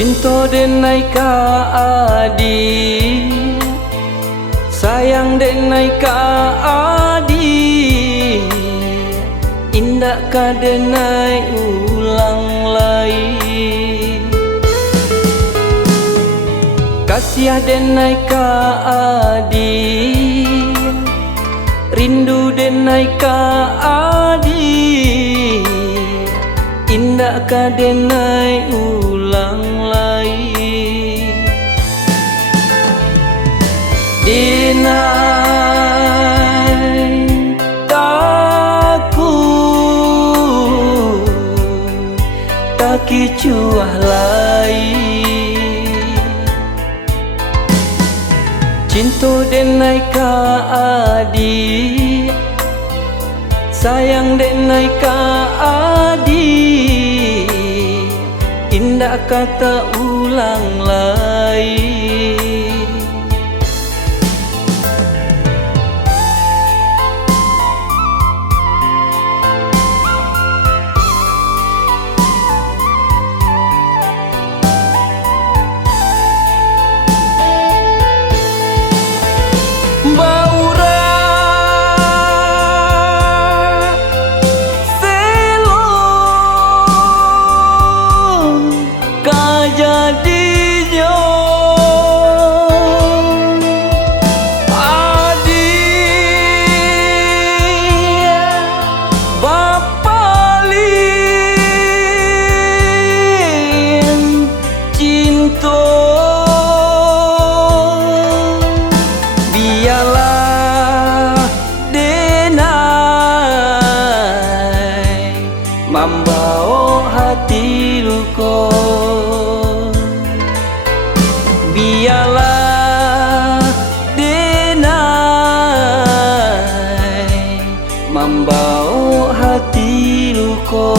Cinta denai ka adi, sayang denai ka adi, indah ka denai ulang lagi. Kasih denai ka adi, rindu denai ka adi, indah ka denai ulang lagi. Denai takut tak kicuah lagi. Cinta denai ka adi, sayang denai ka adi, indah kata ulang lagi. Membawa hati luka, biarlah denai membawa hati luka.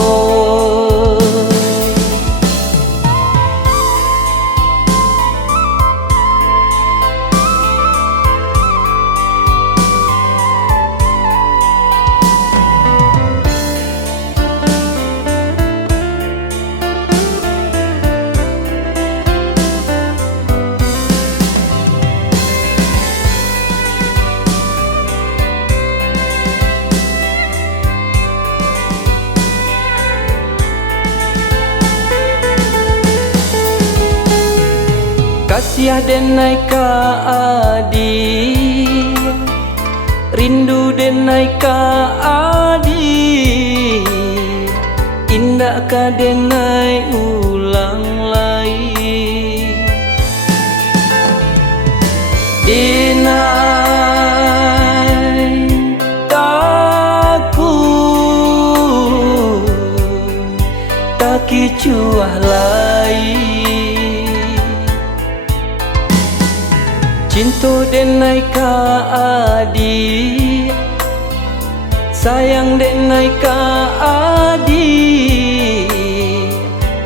Kasih denai ka adi, rindu denai ka adi, indah ka denai ulang lagi. Denai takut tak kicuah lagi. Cinta denai ka adi, sayang denai ka adi,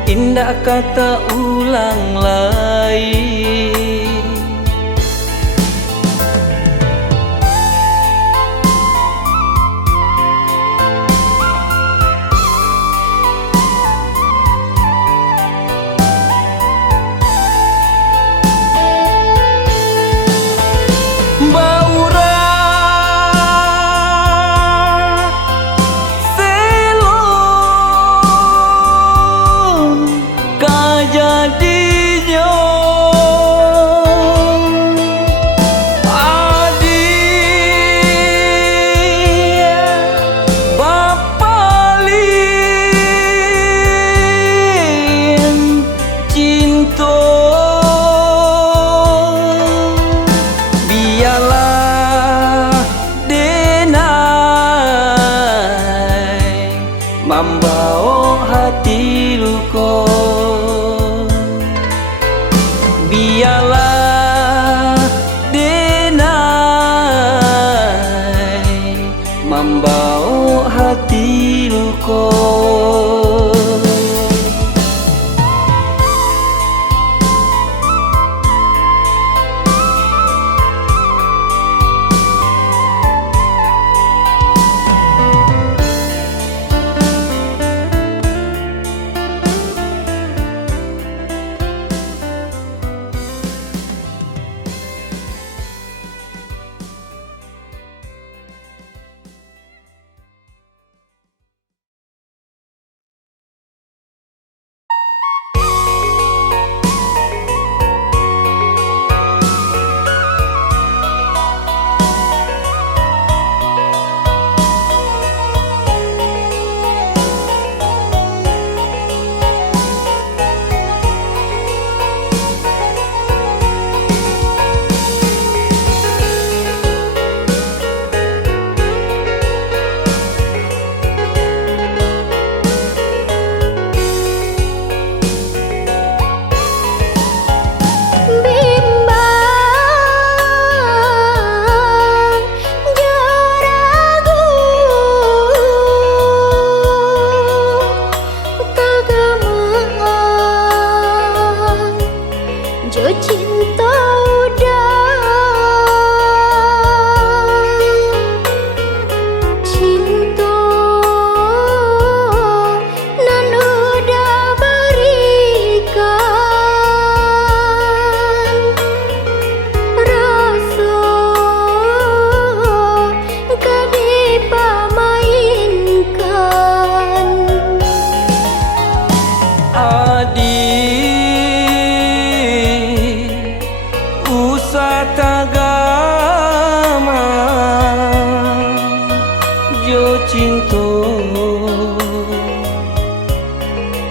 indah kata ulang lagi. Membawa hati luka, biarlah denai membawa hati luka.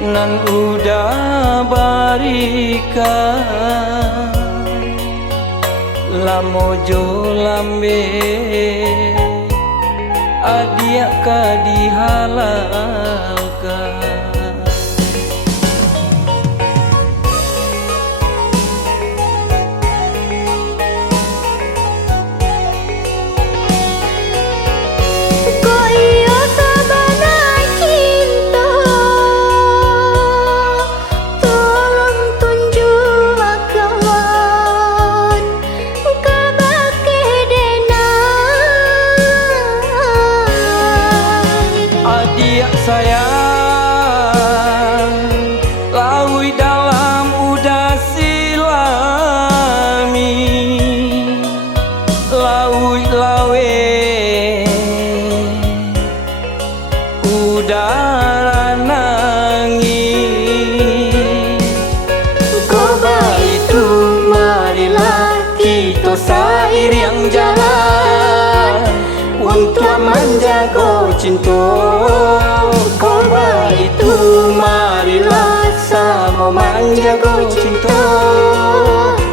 nan udah barikan lamojo lambe adia ka dihalalkan. Sayang, lawi dalam udah silami, lawi lawe udah nangi. Koba itu marilah kita seiring jalan untuk menjaga cinta. Koba itu marilah sama menjaga cinta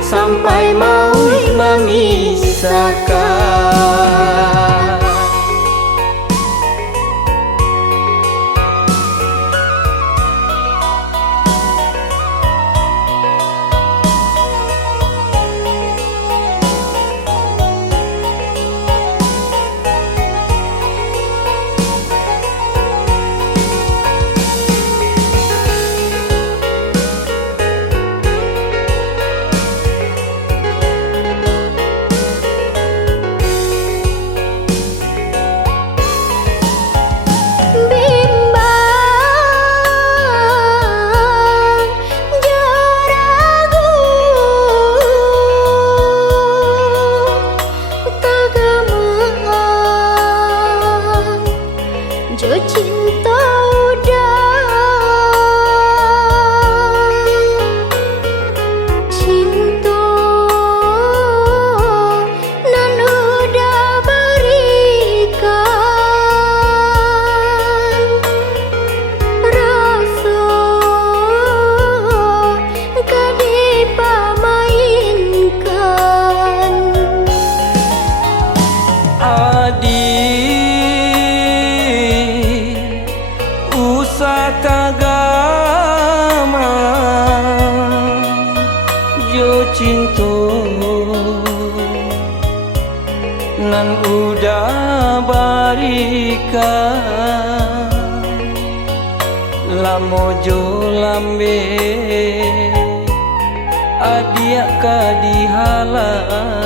sampai maut memisahkan. Nan udah barikan lamojo lambe adia ka dihalalkan.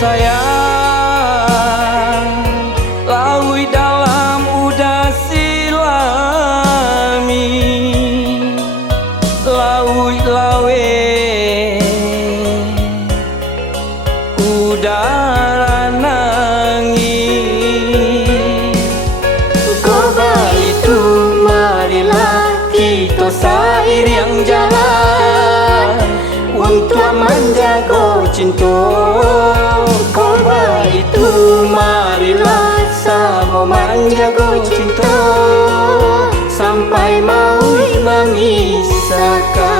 Sayang, lawi dalam udah silami, lawi lawe udah nangi. Koba itu marilah kita seiring jalan untuk menjaga cinta. Koba itu marilah sama menjaga cinta sampai maut memisahkan.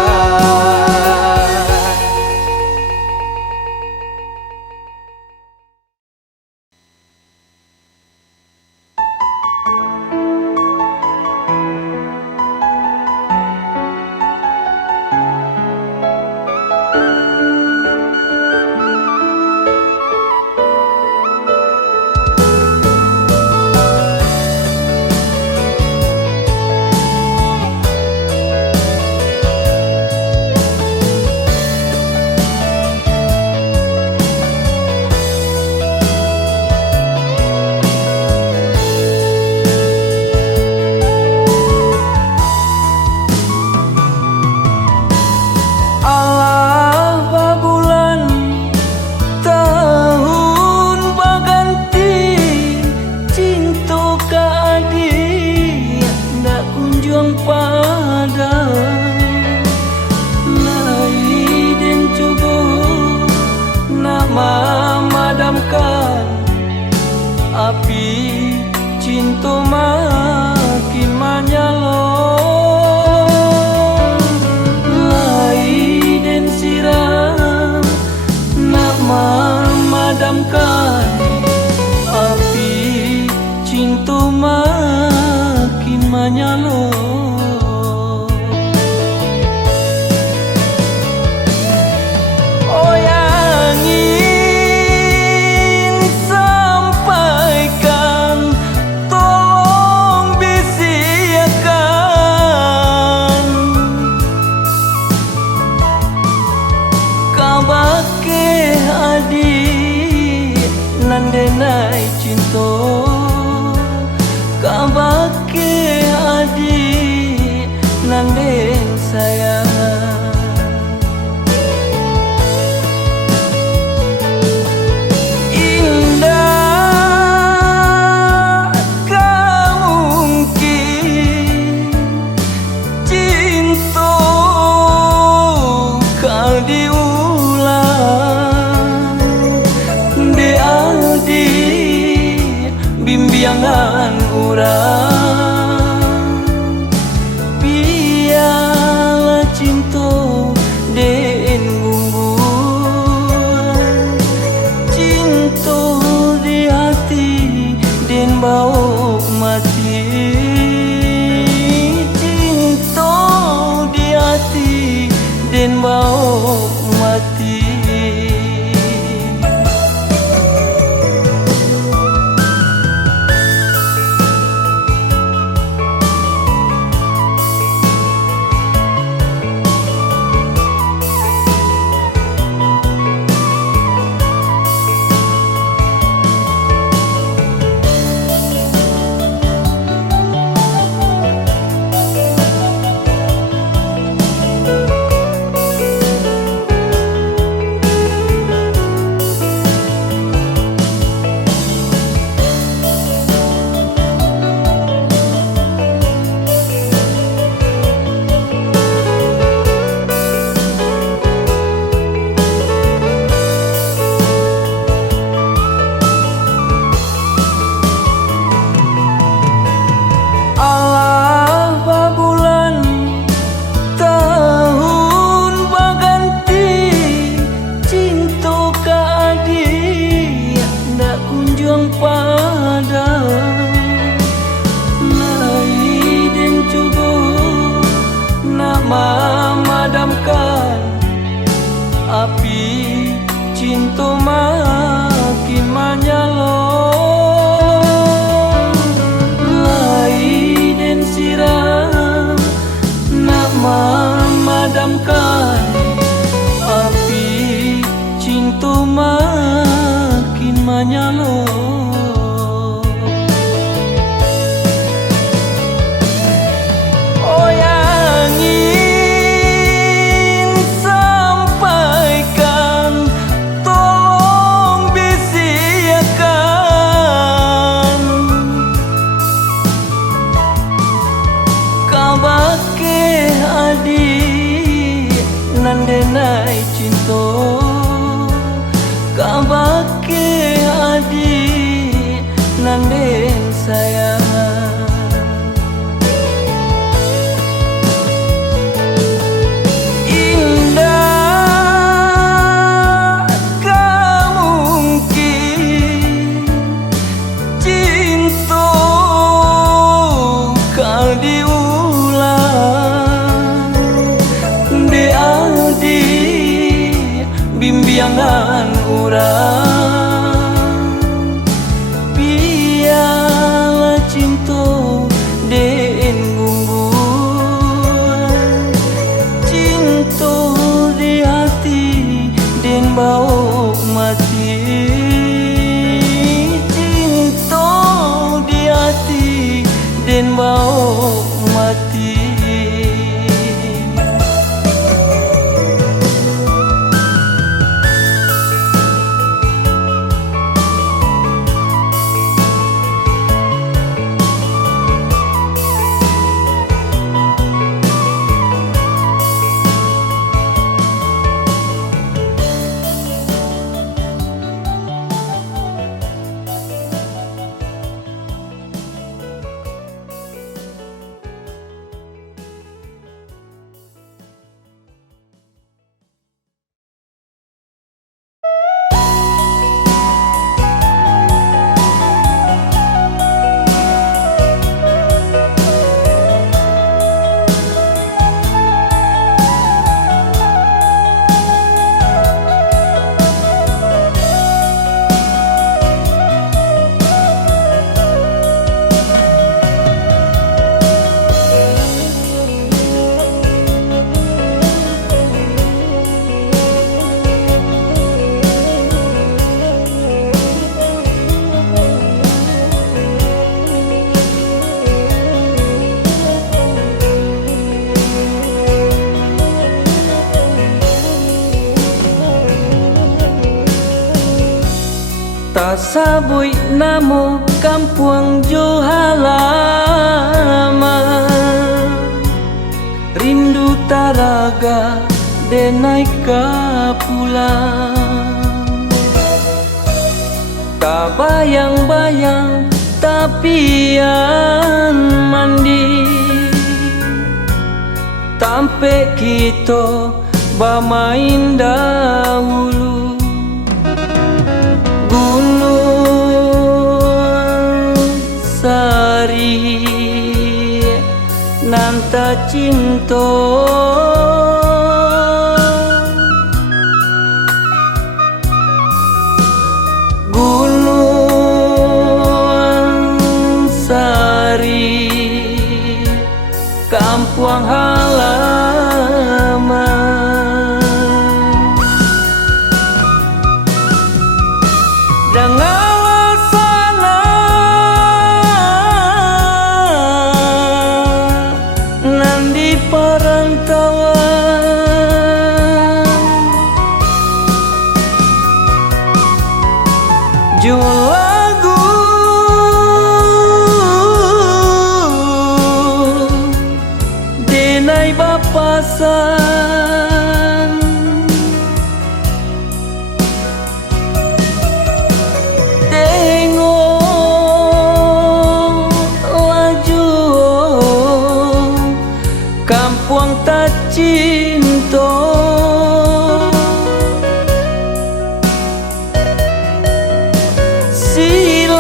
nandenai cinta kabake adi nanden sayang. Bimbingan urang biarlah cinta den gungguan, cinta di hati den bau mati, cinta di hati den bau mati. Tasabui namo kampung jo halaman, rindu taraga denai ka pulang. Tak bayang-bayang tapian mandi, tampe kita bermain dahulu. Gunung Sari nanta cinta, Gunung Sari kampung halaman. Dengarlah sana nandi perantauan, jo lagu denai bapasan, kampung tak cinta, silang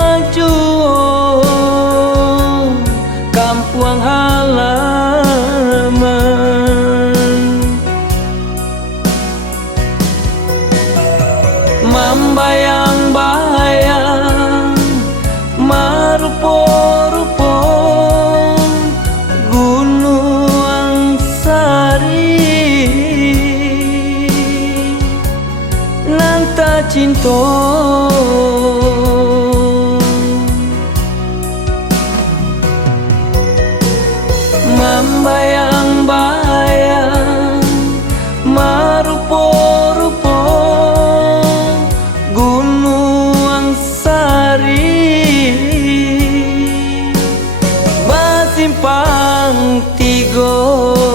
laju kampung halaman, membayang-bayang marupo-rupo Gunung Sari nanta cinta, membayang-bayang marupo-rupo Gunung Sari, basimpang tigo.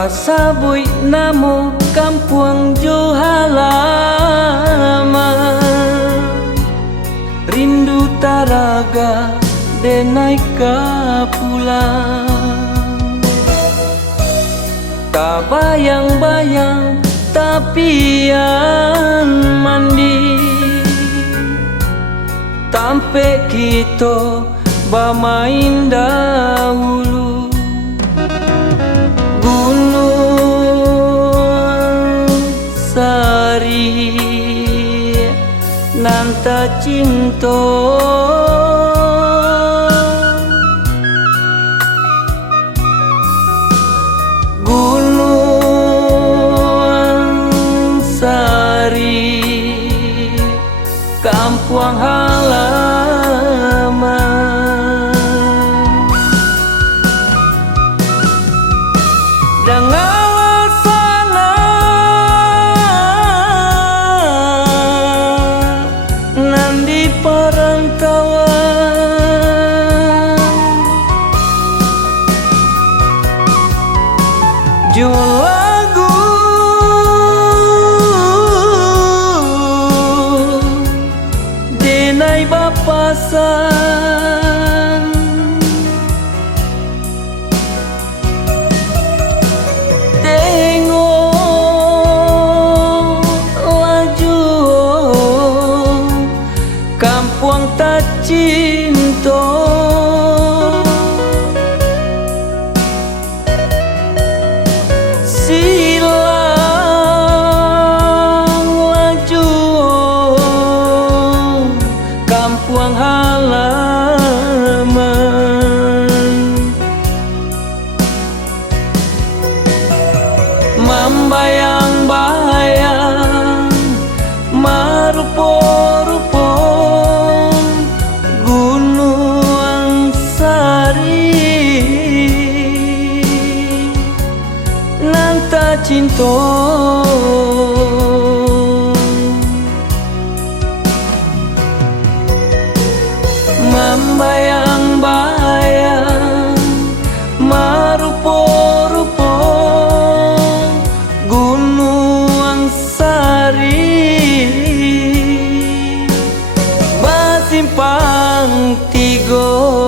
kasabui namo kampung jo halaman, rindu taraga denai ka pulang. Tak bayang-bayang tapian mandi, tampe kita bermain dahulu. Gunung Sari nanta cinta, Gunung Sari kampung halaman. Dengan sana nandi perantauan, jo lagu denai bapasan, tengok laju kampung tak cinta. Silang laju kampung halaman, membayang-bayang marupo-rupo Gunung Sari nanta cinta. Membayang-bayang marupo-rupo Gunung Sari, basimpang tigo.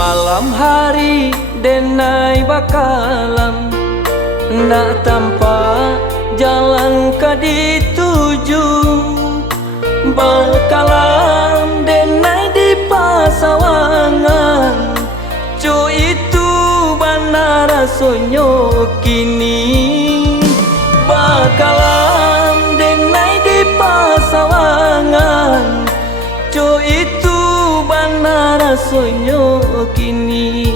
Malam hari denai bakalan nak tampak jalan ka dituju, bakalan denai di pasawangan. Co itu bana rasonyo kini, bakalan denai di pasawangan. Co itu bana rasonyo kini.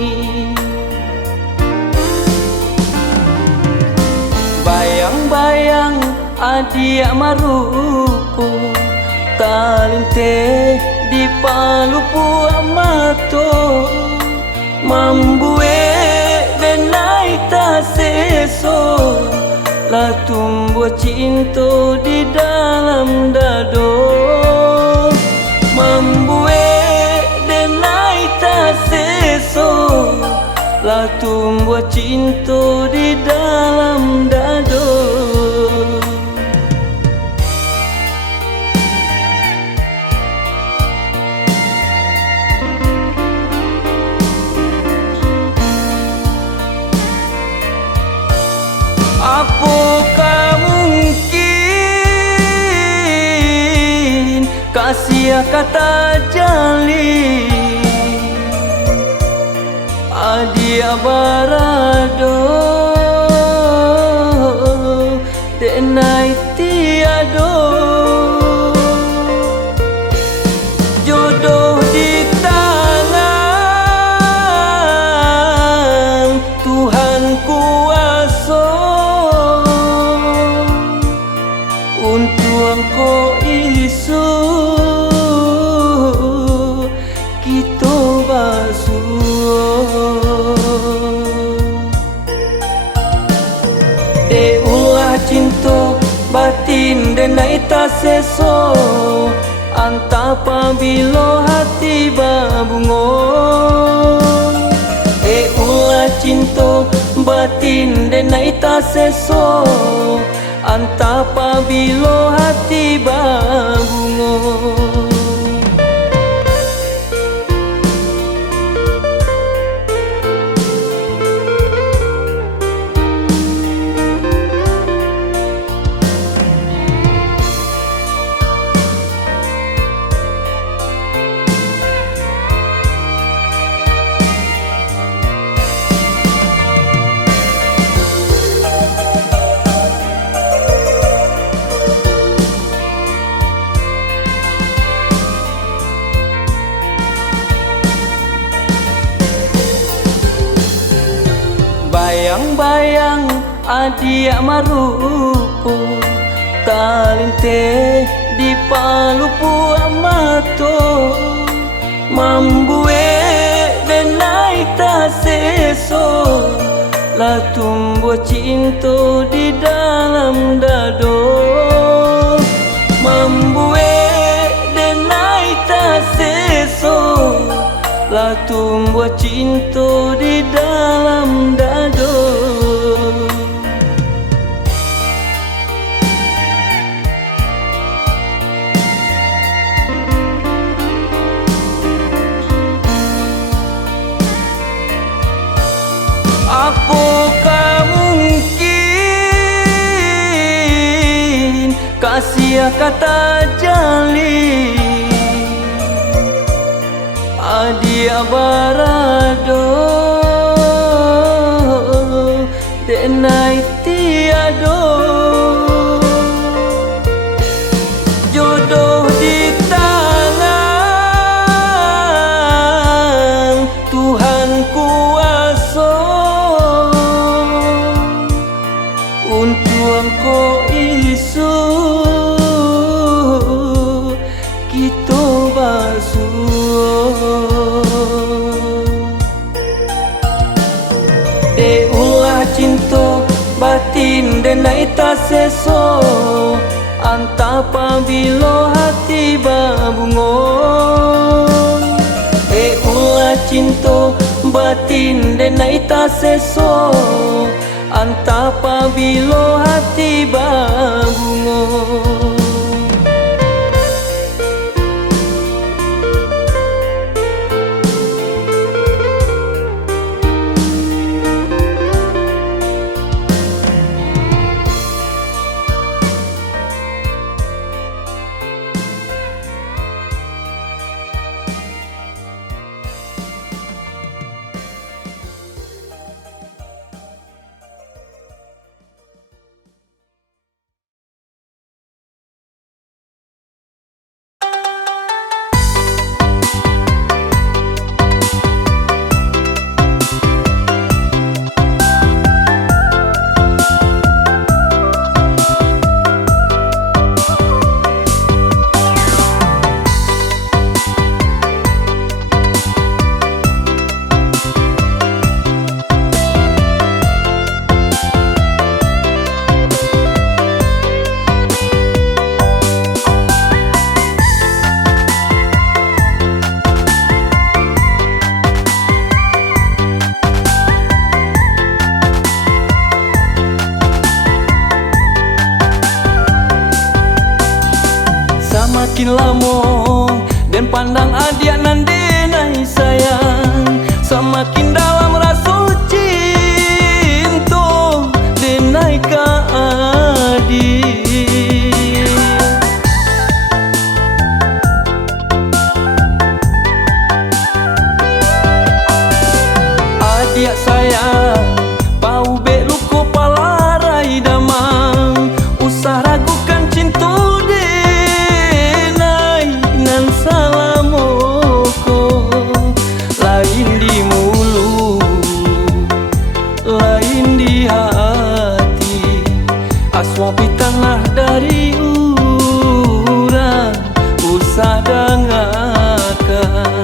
Bayang-bayang adia marupo talinte di palupu amato, mambue denai taseso la tumbuh cinta di dalam dado, mambue denai taseso la tumbuh cinta di dalam dado. Apakah mungkin kasih kata jalin adia barado denai tiado jodoh di tangan Tuhan kuasa untuk engkau isu kita basuh ulah cinta batin denai tak seso antapa bilo hati babungo ulah cinta batin denai tak seso antapa bilo hati babungo bayang-bayang adia marupu talinte di palupu amato mambue denai tak seso la tumbuh cinta di dalam dado mambue denai tak seso la tumbuh cinta di dalam dado apakah mungkin kasih kata jali adia barado denai tiado jodoh di tangan Tuhan kuasa untuk engkau isu kita basuh ulah cinta batin denai tak seso antapa bilo hati babungo ulah cinta batin denai tak seso antapa bilo hati babungo makin lama dan pandang adia nandenai sayang semakin dalam rasa cinta denai ka adi cintu denai nan salamoko. Lain di mulut, lain di hati, aswapi tanah dari urang usah dengarkan.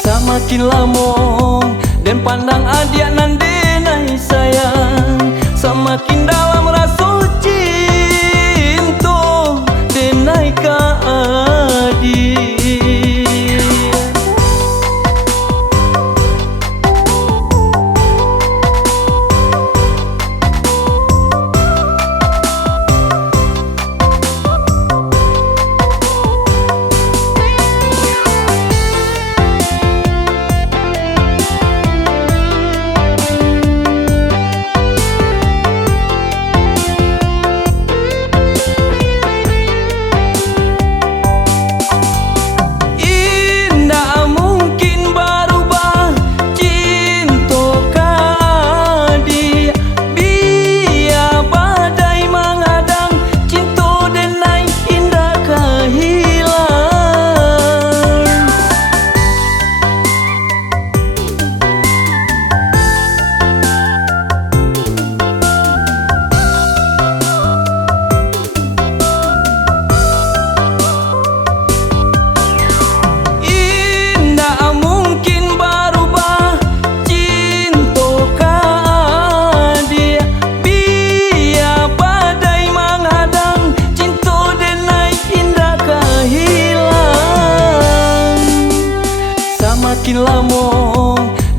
Semakin lama dan pandang adik nan denai sayang, semakin dalam rasa cinta denai ka adik. Semakin lama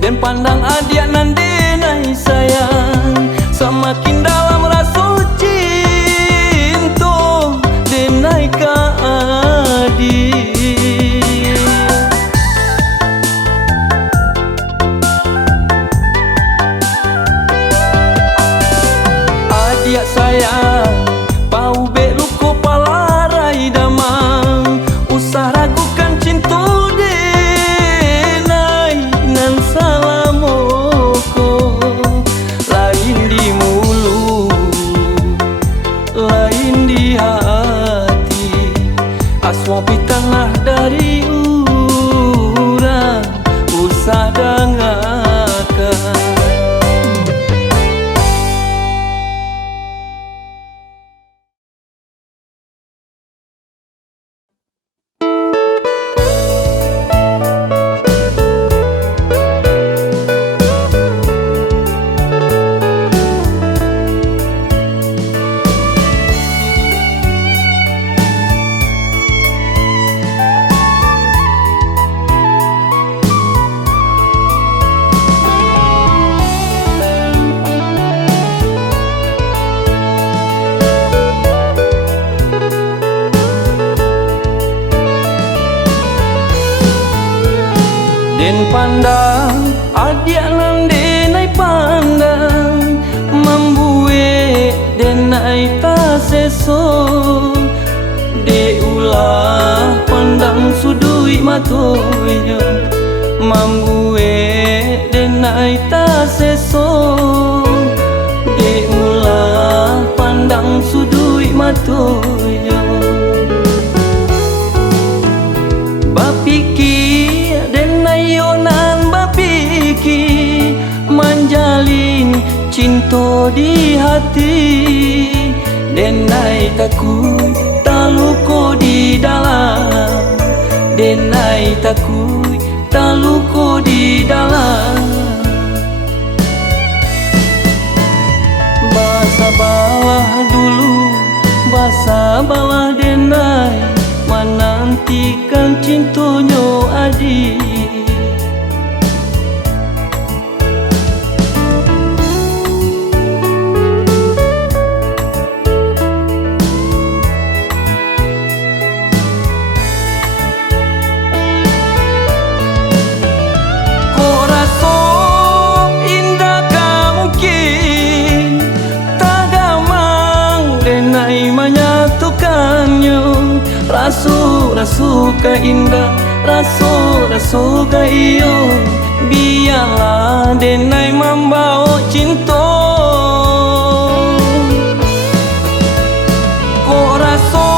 dan pandang adik nan denai sayang, semakin dalam rasa cinta denai ka adik. Adik sayang, pau be luko palarai damang, usah ragukan cinta aswapi tanah dari urang usah dengarkan. Den pandang adik nan denai pandang, membuat denai ta seso. De ulah pandang sudui matoyo, membuat denai ta seso. De ulah pandang sudui matoyo. Bapikir denayonan bapikir menjalin cinta di hati. Denai takut taluko di dalam, denai takut taluko di dalam. Basa bawah dulu, basa bawah denai, menantikan cintonyo adik. Rasu ka indah, rasu ka iyo, biarlah denai membawa cinta. Kok raso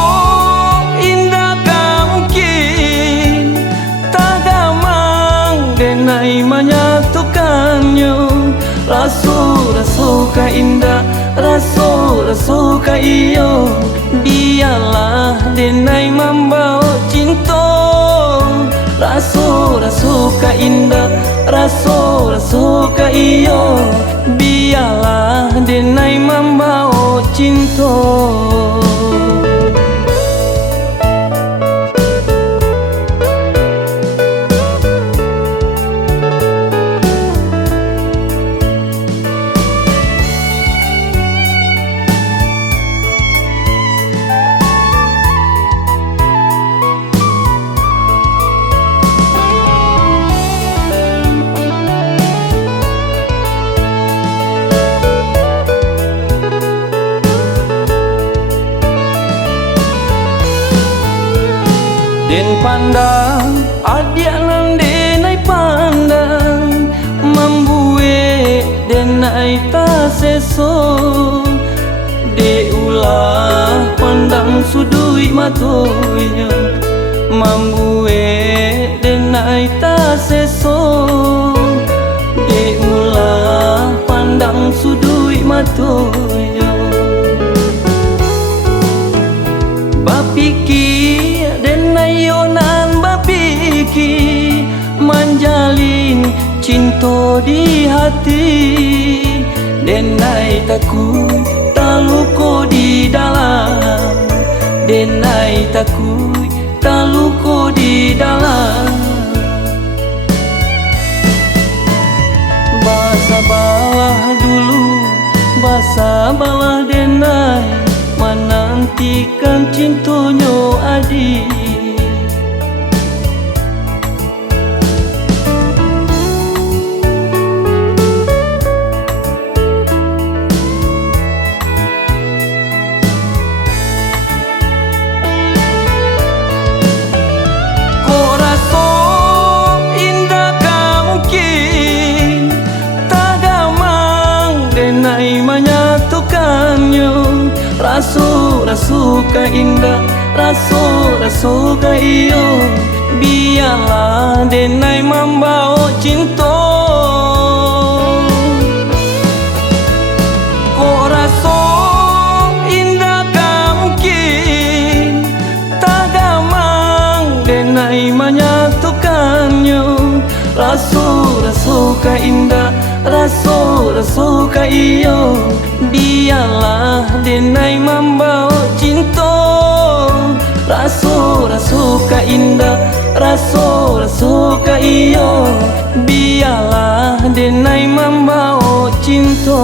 indah ka mungkin, tak gamang denai menyatukannya. Rasu ka indah, rasu ka iyo, biarlah denai membawa cinta. Rasu ka indah, rasu ka iyo, biarlah denai membawa cinta. Den pandang adia nan denai pandang, membuat denai ta seso. De ulah pandang sudui matonya, membuat denai ta seso. De ulah pandang sudui matonya. Bapikir denayonan bapikir menjalin cinta di hati. Denai takut taluko di dalam, denai takut taluko di dalam. Basa bawah dulu, basa bawah denai, menantikan cintonyo adik. Kok raso indah ka mungkin, tak gamang denai menyatukannya. Rasu ka indah, rasu ka iyo, biarlah denai membawa cinta. Kok raso indah ka mungkin, tak gamang denai menyatukannya. Rasu ka indah, rasu ka iyo, biarlah denai membawa cinta. Rasu ka indah, rasu ka iyo, biarlah denai membawa cinta.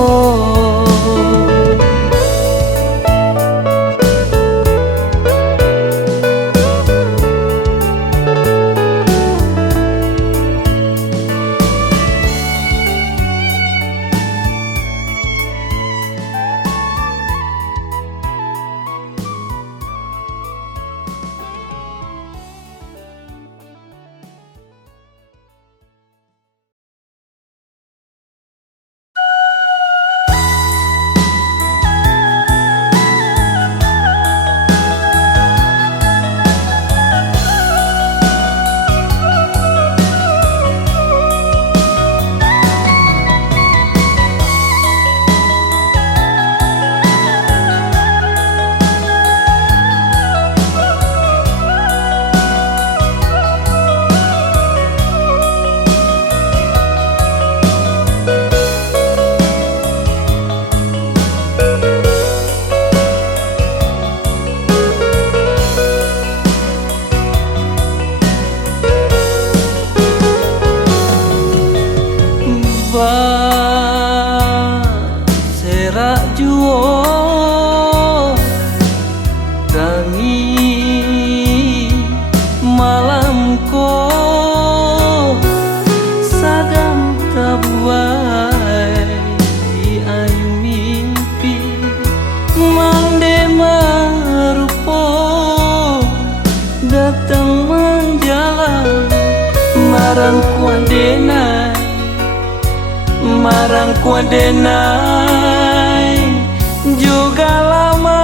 wangi malam ko sadang tabuai di ayu mimpi mande marupo datang menjalan marang kuadenai juga lama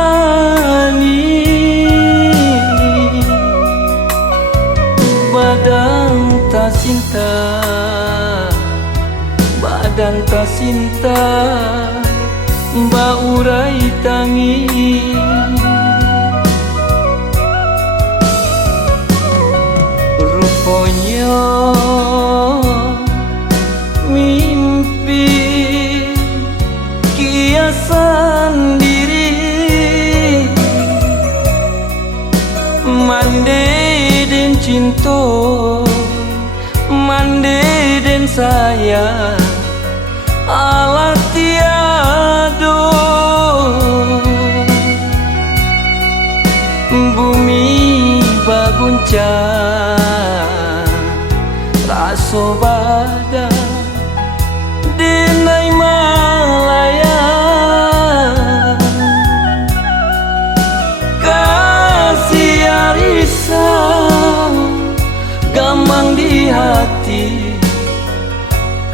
nih badan tak cinta baurai tangi rupanya mimpi kiasan diri mande den cinta mande den sayang ala tiado bumi baguncang raso bada denai malaya kasih arisan gamang di hati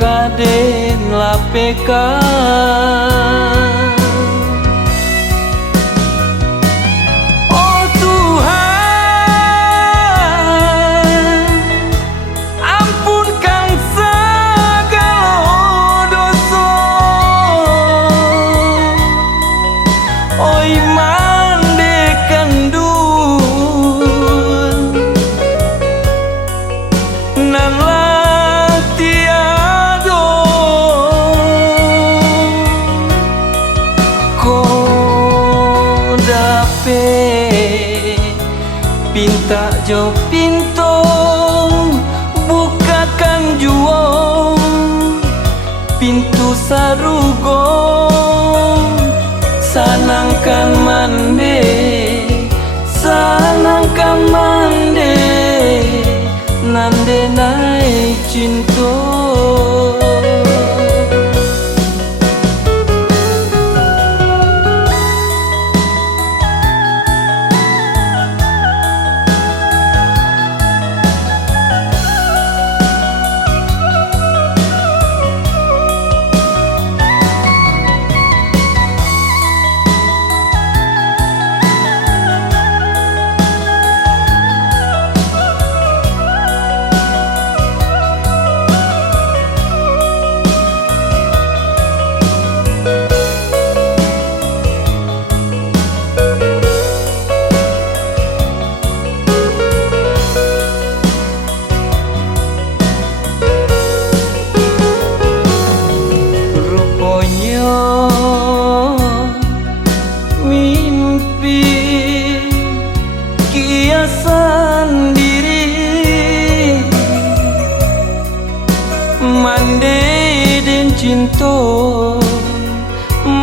kaden lapekan oh Tuhan ampunkan segala dosa oi mandekan dun nan pinta jo pintu bukakan juo pintu sarugo sanangkan mande nande nai cinta mimpi kiasan diri mande den cinta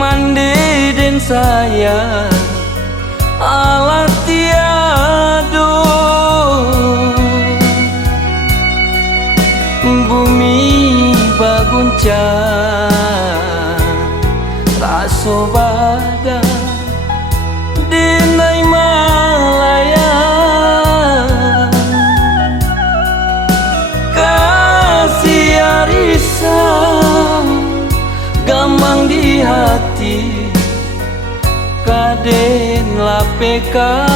mande den sayang ala tiado bumi baguncang raso bada denai malaya kasih arisan gamang di hati kaden lapekan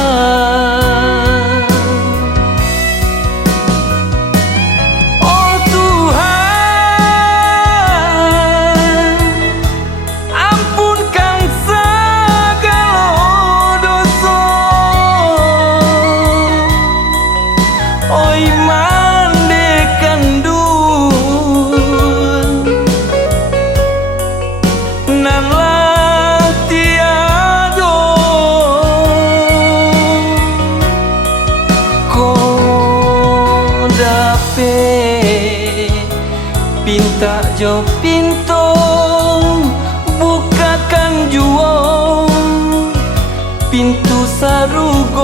oi mandekan dun nan tiado ko dape pinta jo pintu bukakan juo pintu sarugo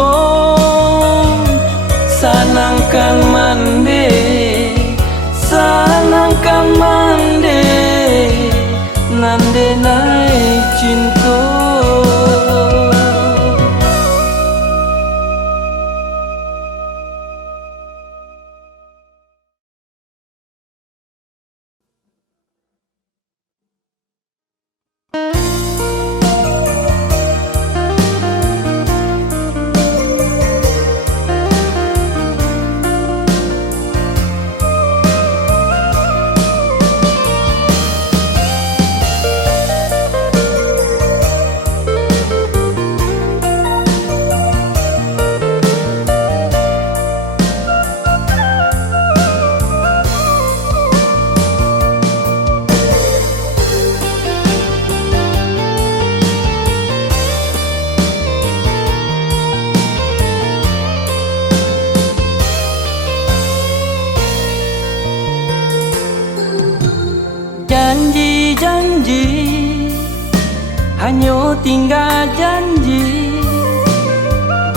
hanya tinggal janji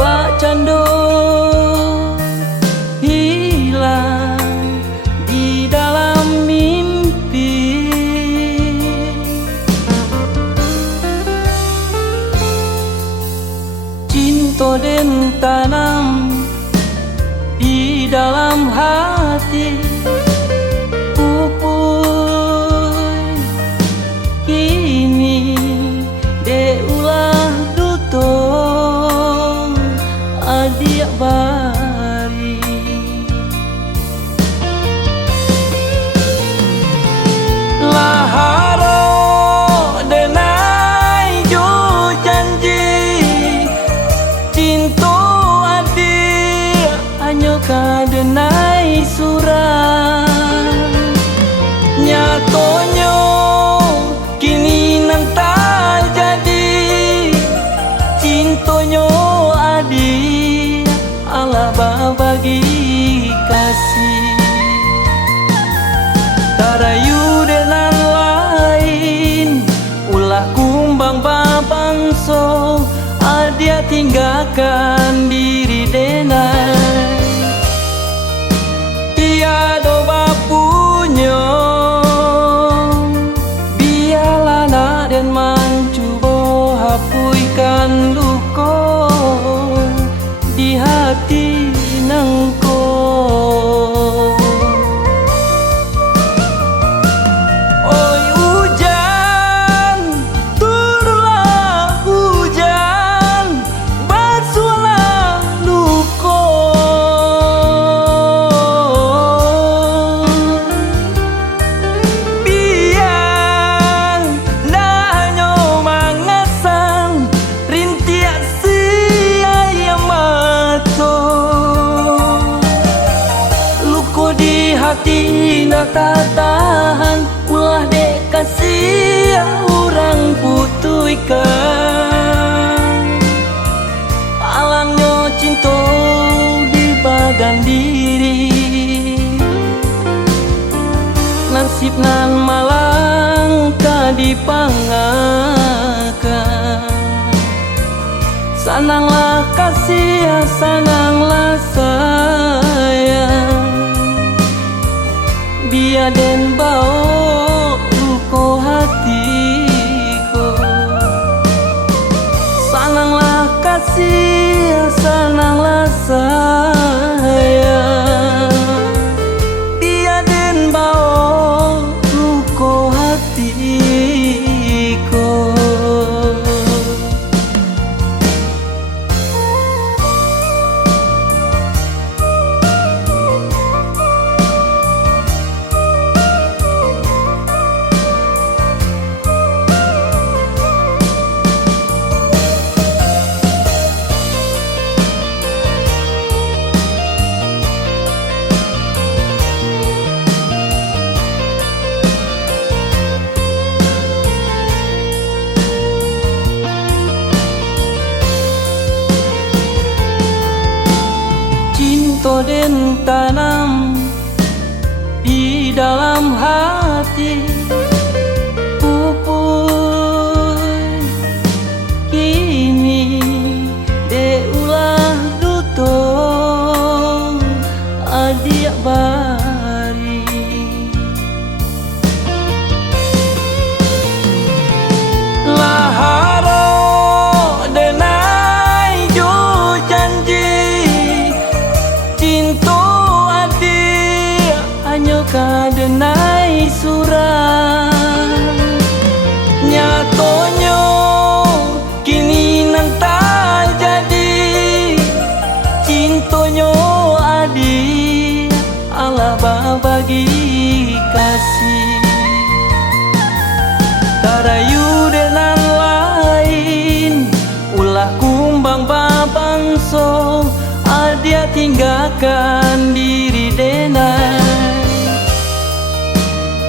bak cando hilang di dalam mimpi. Cinta den tanam di dalam hati, pupui kini de ulah duto adik bari. Laharo denai jo janji cinta adik hanya kadenai surat. Nyatonya kini nan tak jadi cintonyo adik Allah bagi kasih. Tarayu dengan lain ulah kumbang babangso adia tinggalkan diri denai tiada bapunya. Biarlah nak dan mencuba hapuikan luka di hati nengko. Oi hujan, turunlah hujan, basuhlah luka. Biar dah hanya mangasan rintiak sia yang mata. Luka di hati nak tak tahan ulah dek kasih orang putuikan. Alangnya cinta di badan diri, nasib nan malang tak dipangakan. Sananglah kasih, sananglah sayang, biar den bau luka hatiku. Sananglah kasih, sananglah sayang, biar den bau luka hatiku. Cinta den tanam di dalam hati, pupui kini de ulah duto adik bari. Laharo denai jo janji cinta adik hanya kadenai surat. Nyatonya kini nan tak jadi cintonyo adik Allah bagi kasih. Tarayu dengan lain ulah kumbang babangso adia tinggalkan diri denai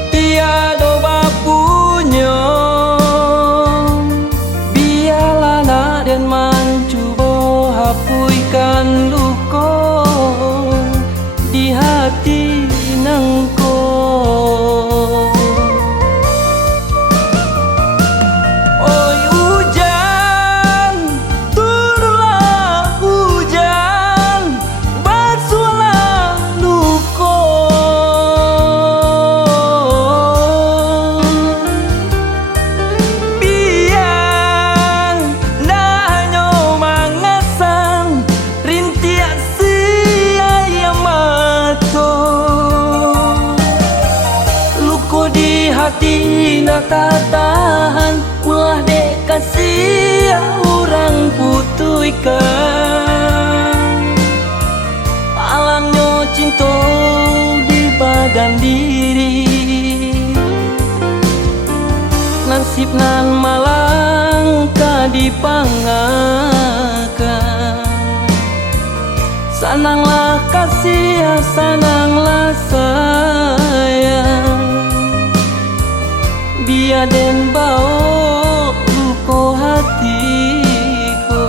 tiada bapunya. Biarlah nak dan mencuba hapuikan luka di hati nengko. Oi sudah tak tahan, ulah dek kasih orang putuikan. Alangnya cinta di badan diri, nasib nan malang dipangakan. Sananglah kasih, sananglah sayang, biar den bawa luka hatiku.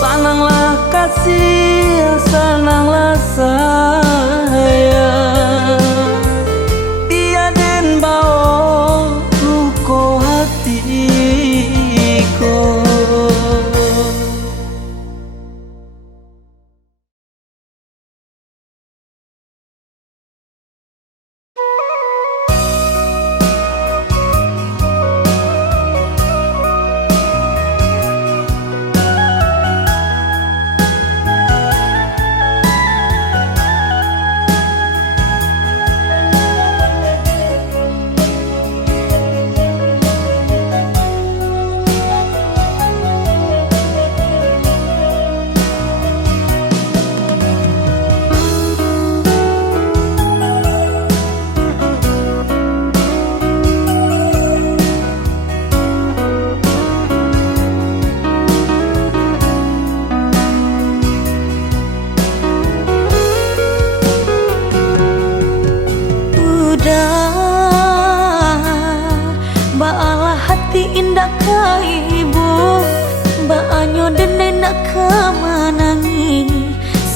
Sananglah kasih, sananglah sayang, biar den bawa luka hatiku.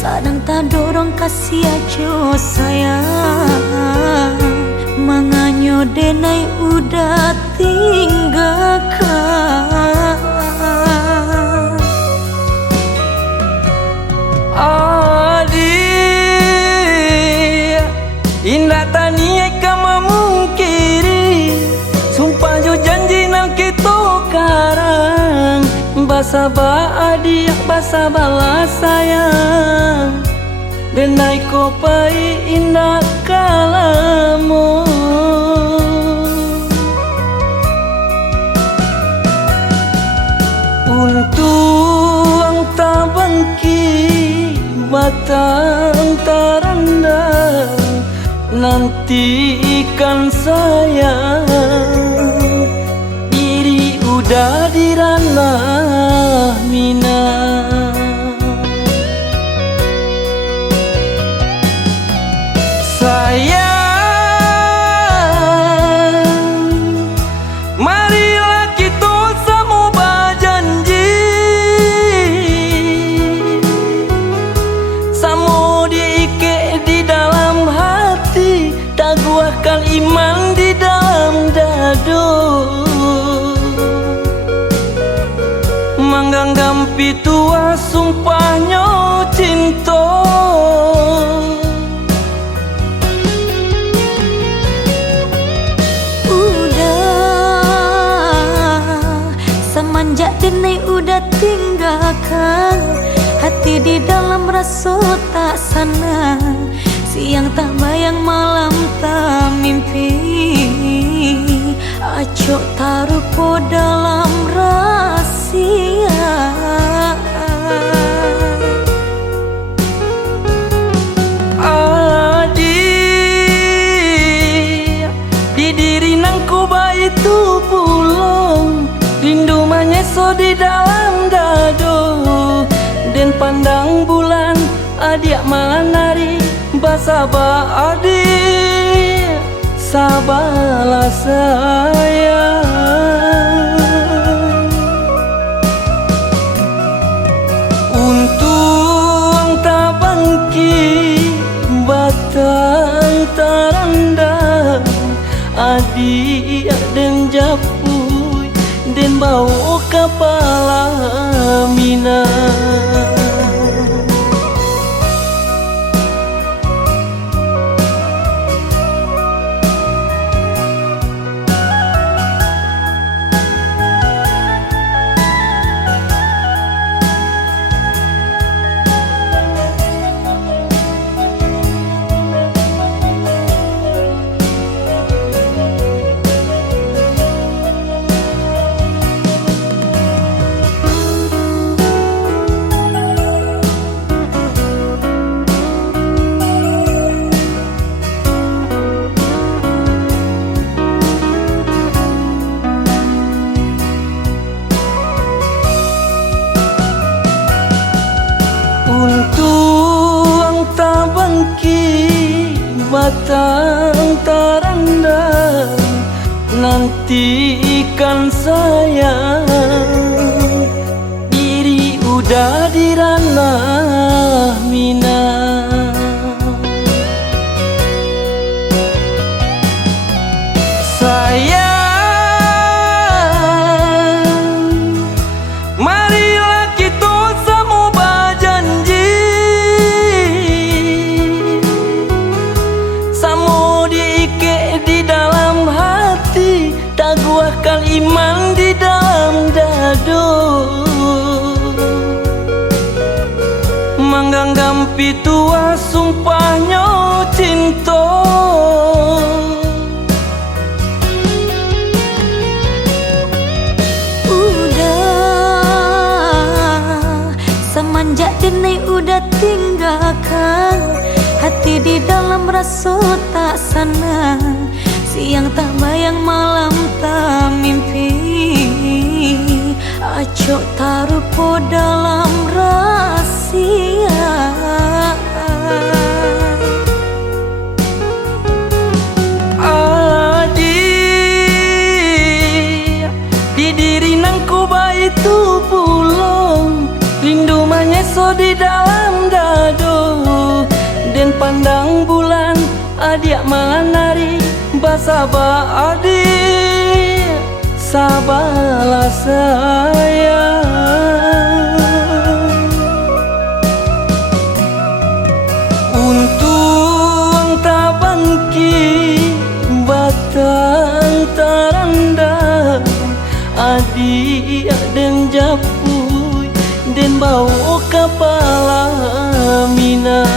Sadang tak dorong kasih aja sayang, manganyo denai udah tinggalkan. Adik, indah tania kamu mungkiri, sumpah jo janji nang kita karang. Basaba adik, basaba sayang, denai kopai indah kalamu. Untung tak bangki batang terendam, nantikan sayang, diri udah di ranah minang. Sayang, marilah kita semua berjanji, sama diikat di dalam hati, tak guahkan iman di dalam dadu. Mangganggam pitua sumpahnya cinta, semenjak denai udah tinggalkan, hati di dalam rasa tak senang, siang tak bayang malam tak mimpi, acok taruh po dalam rahasia. Adik, di diri nangku itu pulang, rindu menyeso di dalam dadu, dan pandang bulan adik menari. Basaba adik, sabarlah sayang. Untung tak bangki batang terendam, adik dan japui dan bau kepala minang. batang terendam, nantikan saya. Diri udah di ranah Minang. Sayang, marilah kita semua berjanji, samo diikat di dalam hati, taguahkan iman di dalam dadu, menggenggam pitua sumpahnya cinta. Semenjak dini udah tinggalkan, hati di dalam rasa tak senang, siang tak bayang malam tak mimpi, acok taruh dalam rahasia. Adik, di diri nangku itu pulang, rindu menyeso di dalam dadu, dan pandang bulan adik menari basaba. Adik, sabarlah sayang, untung tak bangkit batang terendam, adik dan japu dan bau kepala Minang.